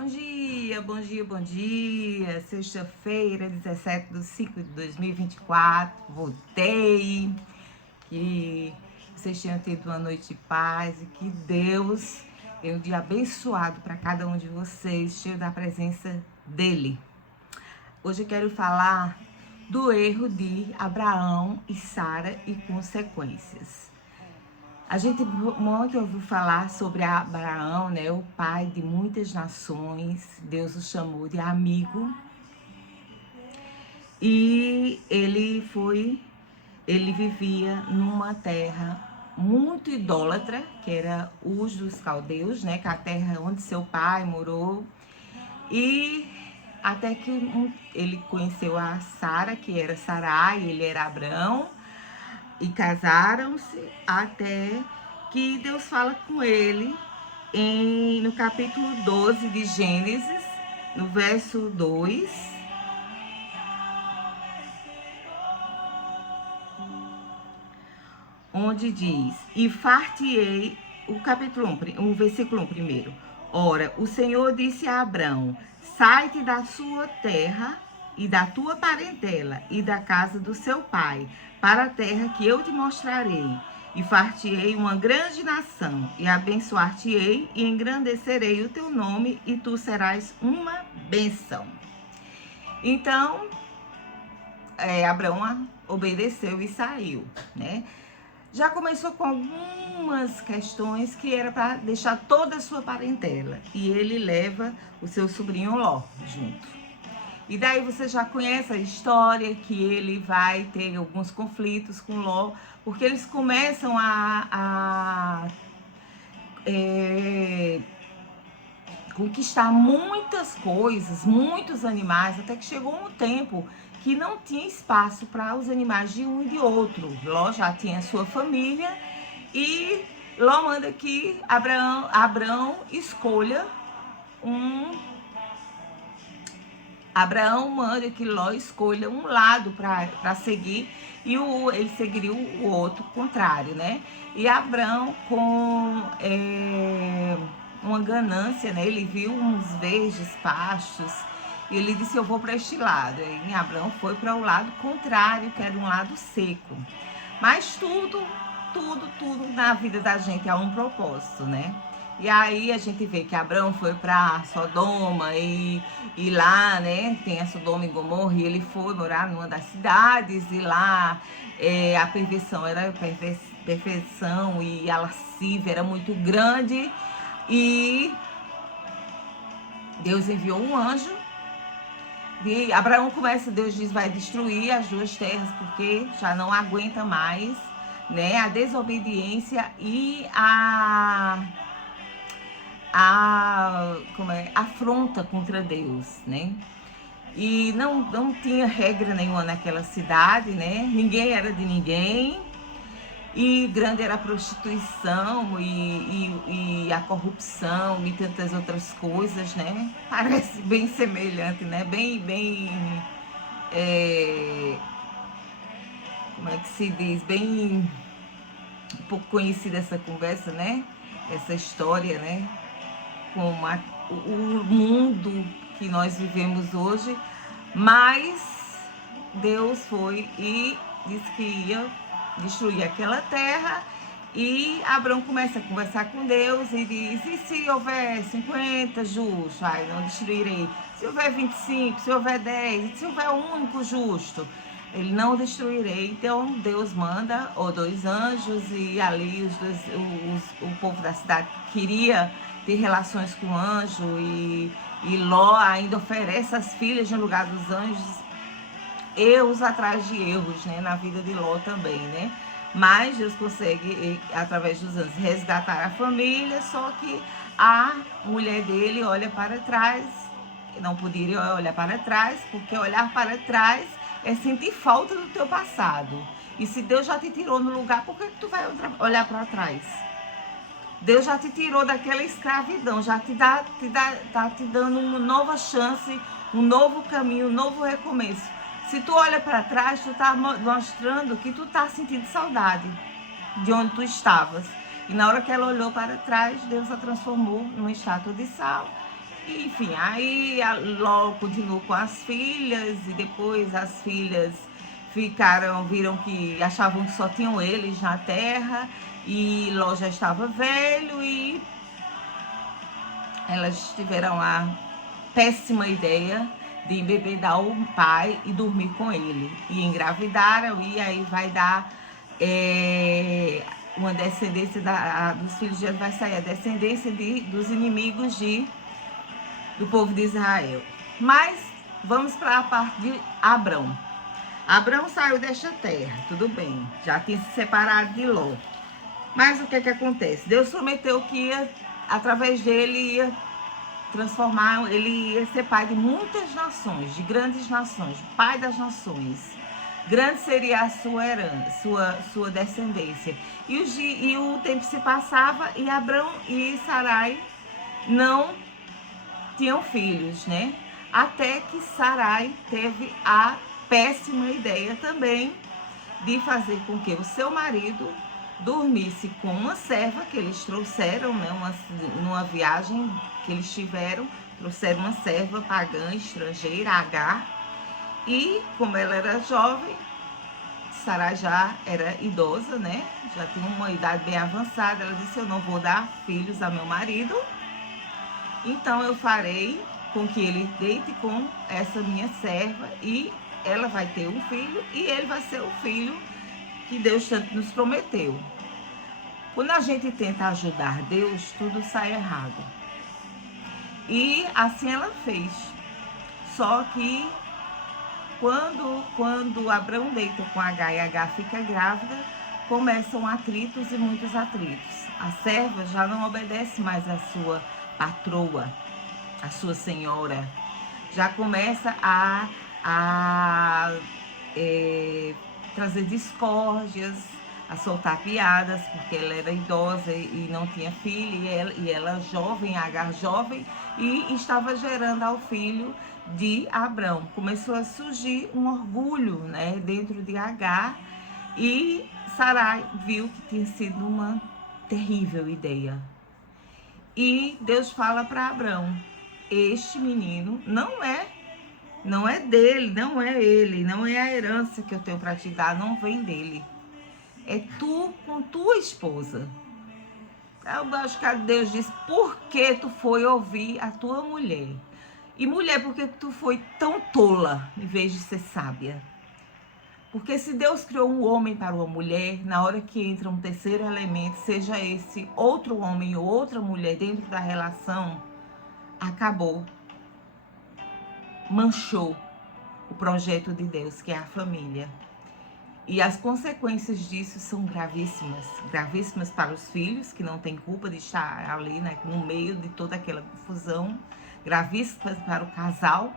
Bom dia, bom dia, bom dia. Sexta-feira, 17/5/2024. Voltei. Que vocês tenham tido uma noite de paz e que Deus tenha um dia abençoado para cada um de vocês, cheio da presença dEle. Hoje eu quero falar do erro de Abraão e Sara e consequências. A gente muito ouviu falar sobre Abraão, né, o pai de muitas nações. Deus o chamou de amigo. E ele vivia numa terra muito idólatra, que era Ur dos Caldeus, né, que é a terra onde seu pai morou. E até que ele conheceu a Sara, que era Sarai, ele era Abrão, e casaram-se até que Deus fala com ele no capítulo 12 de Gênesis, no verso 2, onde diz: e far-te-ei, o capítulo 1, o versículo 1 primeiro. Ora, o Senhor disse a Abrão: sai-te da sua terra e da tua parentela e da casa do seu pai, para a terra que eu te mostrarei. E far-te-ei uma grande nação, e abençoar-te-ei, e engrandecerei o teu nome, e tu serás uma bênção. Então, Abraão obedeceu e saiu, né? Já começou com algumas questões que era para deixar toda a sua parentela. E ele leva o seu sobrinho Ló junto. E daí você já conhece a história que ele vai ter alguns conflitos com Ló, porque eles começam a conquistar muitas coisas, muitos animais, até que chegou um tempo que não tinha espaço para os animais de um e de outro. Ló já tinha sua família e Ló manda que Abraão escolha Abraão manda que Ló escolha um lado para seguir e ele seguiria o outro contrário, né? E Abraão, com uma ganância, né? Ele viu uns verdes pastos e ele disse: eu vou para este lado. E Abraão foi para o lado contrário, que era um lado seco. Mas tudo na vida da gente há um propósito, né? E aí a gente vê que Abraão foi para Sodoma e lá, né, tem a Sodoma e Gomorra, e ele foi morar numa das cidades e lá a perversão era perfeição e a lascívia era muito grande e Deus enviou um anjo. E Abraão Deus diz, vai destruir as duas terras porque já não aguenta mais, né, a desobediência e a afronta contra Deus, né? E não tinha regra nenhuma naquela cidade, né? Ninguém era de ninguém. E grande era a prostituição e a corrupção e tantas outras coisas, né? Parece bem semelhante, né? Como é que se diz? Bem um pouco conhecida essa conversa, né? Essa história, né? Com o mundo que nós vivemos hoje, mas Deus foi e disse que ia destruir aquela terra e Abraão começa a conversar com Deus e diz: e se houver 50 justos? Ai, não destruirei. Se houver 25, se houver 10, se houver um único justo, ele não destruirei. Então Deus manda dois anjos e ali o povo da cidade queria ter relações com o anjo e Ló ainda oferece as filhas no lugar dos anjos, erros atrás de erros, né, na vida de Ló também, né? Mas Deus consegue, através dos anjos, resgatar a família, só que a mulher dele olha para trás, não poderia olhar para trás, porque olhar para trás é sentir falta do teu passado. E se Deus já te tirou no lugar, por que tu vai olhar para trás? Deus já te tirou daquela escravidão, já tá te dando uma nova chance, um novo caminho, um novo recomeço. Se tu olha para trás, tu tá mostrando que tu tá sentindo saudade de onde tu estavas. E na hora que ela olhou para trás, Deus a transformou numa estátua de sal Enfim, aí Ló continuou com as filhas e depois as filhas viram que achavam que só tinham eles na terra e Ló já estava velho e elas tiveram a péssima ideia de embebedar o pai e dormir com ele. E engravidaram e aí vai dar uma descendência dos filhos de Deus, vai sair a descendência dos inimigos do povo de Israel. Mas vamos para a parte de Abrão. Abrão saiu desta terra, tudo bem, já tinha se separado de Ló. Mas o que acontece? Deus prometeu que através dele ia transformar, ele ia ser pai de muitas nações, de grandes nações, pai das nações. Grande seria a sua herança, sua descendência. E o tempo se passava e Abrão e Sarai não tinham filhos, né? Até que Sarai teve a péssima ideia também de fazer com que o seu marido dormisse com uma serva que eles trouxeram, né? Numa viagem que eles tiveram, trouxeram uma serva pagã estrangeira, Agar, e como ela era jovem, Sarai já era idosa, né? Já tinha uma idade bem avançada. Ela disse: eu não vou dar filhos a meu marido, então eu farei com que ele deite com essa minha serva e ela vai ter um filho e ele vai ser o filho que Deus tanto nos prometeu. Quando a gente tenta ajudar Deus, tudo sai errado. E assim ela fez. Só que quando Abrão deita com Agar e Agar fica grávida, começam atritos e muitos atritos. A serva já não obedece mais à sua patroa, à sua senhora. Já começa a trazer discórdias, a soltar piadas, porque ela era idosa e não tinha filho, e ela jovem, Agar jovem, e estava gerando ao filho de Abrão. Começou a surgir um orgulho, né, dentro de Agar, e Sarai viu que tinha sido uma terrível ideia. E Deus fala para Abrão: este menino não é dele, não é ele, não é a herança que eu tenho para te dar, não vem dele. É tu com tua esposa. Eu acho que Deus diz: por que tu foi ouvir a tua mulher? E mulher, por que tu foi tão tola em vez de ser sábia? Porque se Deus criou um homem para uma mulher, na hora que entra um terceiro elemento, seja esse outro homem ou outra mulher dentro da relação, acabou. Manchou o projeto de Deus, que é a família. E as consequências disso são gravíssimas. Gravíssimas para os filhos, que não têm culpa de estar ali, né, no meio de toda aquela confusão. Gravíssimas para o casal,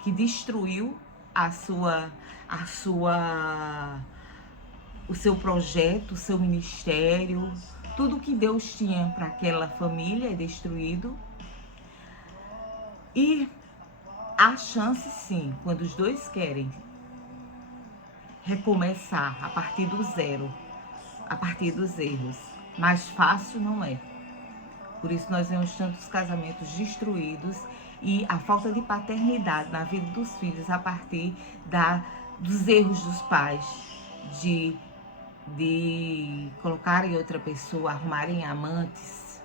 que destruiu o seu projeto, o seu ministério. Tudo que Deus tinha para aquela família é destruído. E há chance, sim, quando os dois querem recomeçar a partir do zero, a partir dos erros. Mais fácil não é. Por isso nós vemos tantos casamentos destruídos e a falta de paternidade na vida dos filhos a partir dos erros dos pais, de colocarem outra pessoa, arrumarem amantes.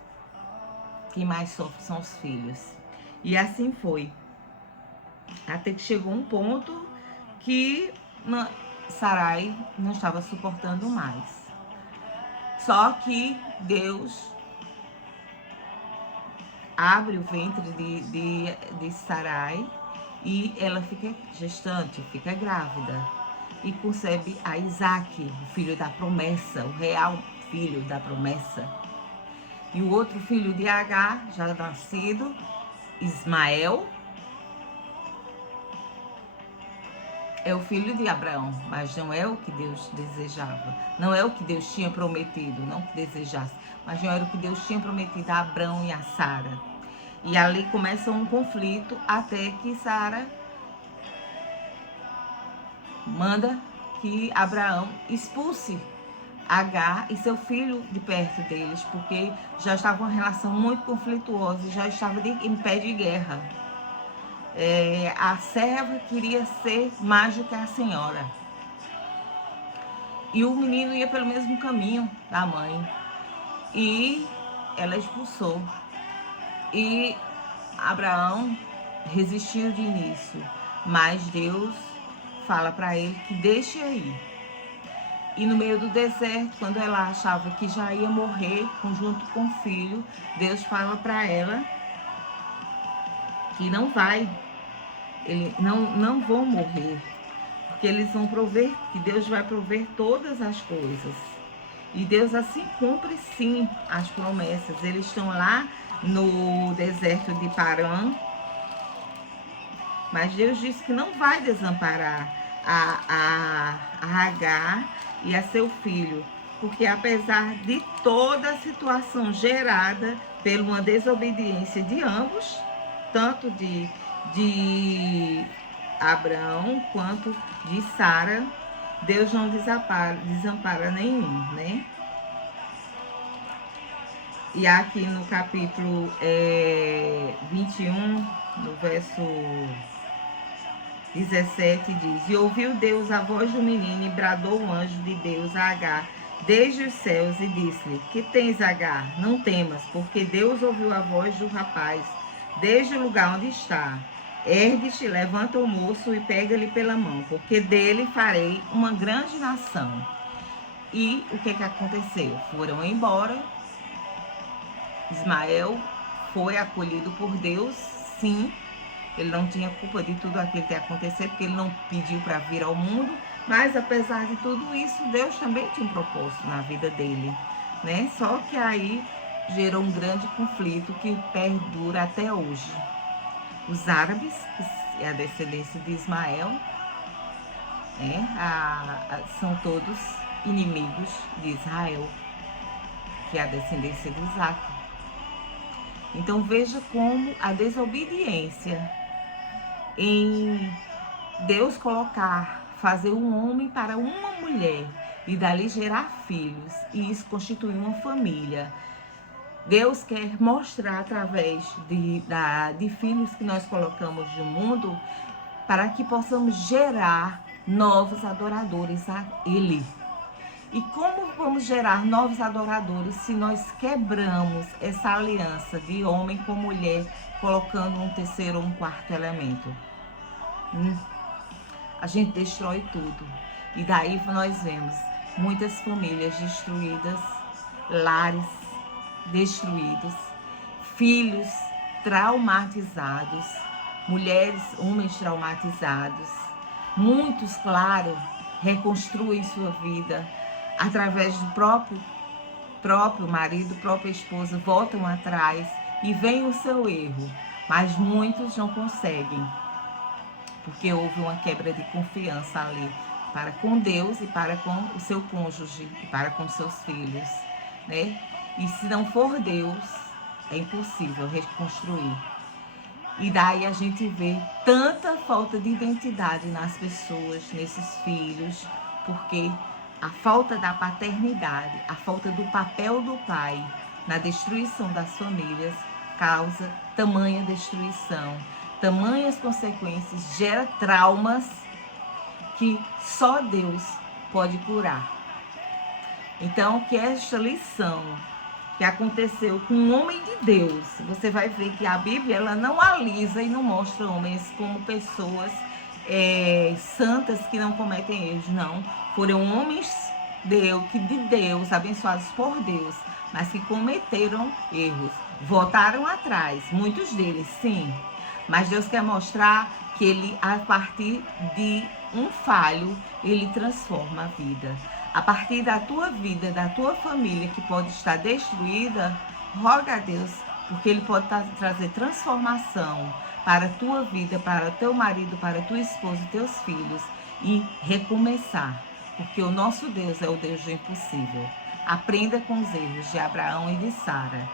Quem mais sofre são os filhos. E assim foi. Até que chegou um ponto que Sarai não estava suportando mais. Só que Deus abre o ventre de Sarai e ela fica gestante, fica grávida e concebe a Isaac, o filho da promessa, o real filho da promessa. E o outro filho de Agar, já nascido, Ismael, é o filho de Abraão, mas não é o que Deus desejava. Não é o que Deus tinha prometido, não que desejasse, mas não era o que Deus tinha prometido a Abraão e a Sara. E ali começa um conflito até que Sara manda que Abraão expulse Agar e seu filho de perto deles, porque já estava uma relação muito conflituosa, já estava em pé de guerra. A serva queria ser mais do que a senhora. E o menino ia pelo mesmo caminho da mãe. E ela expulsou. E Abraão resistiu de início, mas Deus fala para ele que deixe aí. E no meio do deserto, quando ela achava que já ia morrer junto com o filho, Deus fala para ela que não vai, eles não vão morrer, porque eles vão prover, que Deus vai prover todas as coisas. E Deus assim cumpre sim as promessas. Eles estão lá no deserto de Parã, mas Deus disse que não vai desamparar a Agar e a seu filho, porque apesar de toda a situação gerada por uma desobediência de ambos, tanto de Abraão quanto de Sara, Deus não desampara nenhum, né? E aqui no capítulo 21, no verso 17, diz: E ouviu Deus a voz do menino, e bradou o anjo de Deus a Agar desde os céus, e disse-lhe: Que tens, Agar? Não temas, porque Deus ouviu a voz do rapaz desde o lugar onde está. Ergue-te, levanta o moço e pega-lhe pela mão, porque dele farei uma grande nação. E o que aconteceu? Foram embora. Ismael foi acolhido por Deus, sim. Ele não tinha culpa de tudo aquilo que ia acontecer, porque ele não pediu para vir ao mundo. Mas apesar de tudo isso, Deus também tinha um propósito na vida dele, né? Só que aí gerou um grande conflito que perdura até hoje. Os árabes, que é a descendência de Ismael, são todos inimigos de Israel, que é a descendência de Isaac. Então veja como a desobediência em Deus fazer um homem para uma mulher e dali gerar filhos, e isso constituir uma família. Deus quer mostrar através de filhos que nós colocamos no mundo, para que possamos gerar novos adoradores a Ele. E como vamos gerar novos adoradores se nós quebramos essa aliança de homem com mulher, colocando um terceiro ou um quarto elemento? A gente destrói tudo. E daí nós vemos muitas famílias destruídas, lares destruídos, filhos traumatizados, mulheres, homens traumatizados. Muitos, claro, reconstruem sua vida através do próprio marido, própria esposa, voltam atrás e veem o seu erro, mas muitos não conseguem, porque houve uma quebra de confiança ali, para com Deus e para com o seu cônjuge e para com seus filhos, né? E se não for Deus, é impossível reconstruir. E daí a gente vê tanta falta de identidade nas pessoas, nesses filhos, porque a falta da paternidade, a falta do papel do pai na destruição das famílias causa tamanha destruição, tamanhas consequências, gera traumas que só Deus pode curar. Então, que esta lição que aconteceu com um homem de Deus, você vai ver que a Bíblia ela não alisa e não mostra homens como pessoas santas que não cometem erros, não. Foram homens de Deus, abençoados por Deus, mas que cometeram erros, voltaram atrás, muitos deles, sim. Mas Deus quer mostrar que Ele, a partir de um falho, Ele transforma a vida. A partir da tua vida, da tua família, que pode estar destruída, roga a Deus, porque Ele pode trazer transformação para a tua vida, para o teu marido, para a tua esposa, teus filhos, e recomeçar, porque o nosso Deus é o Deus do impossível. Aprenda com os erros de Abraão e de Sara,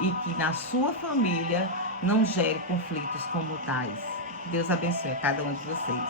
e que na sua família não gere conflitos como tais. Deus abençoe a cada um de vocês.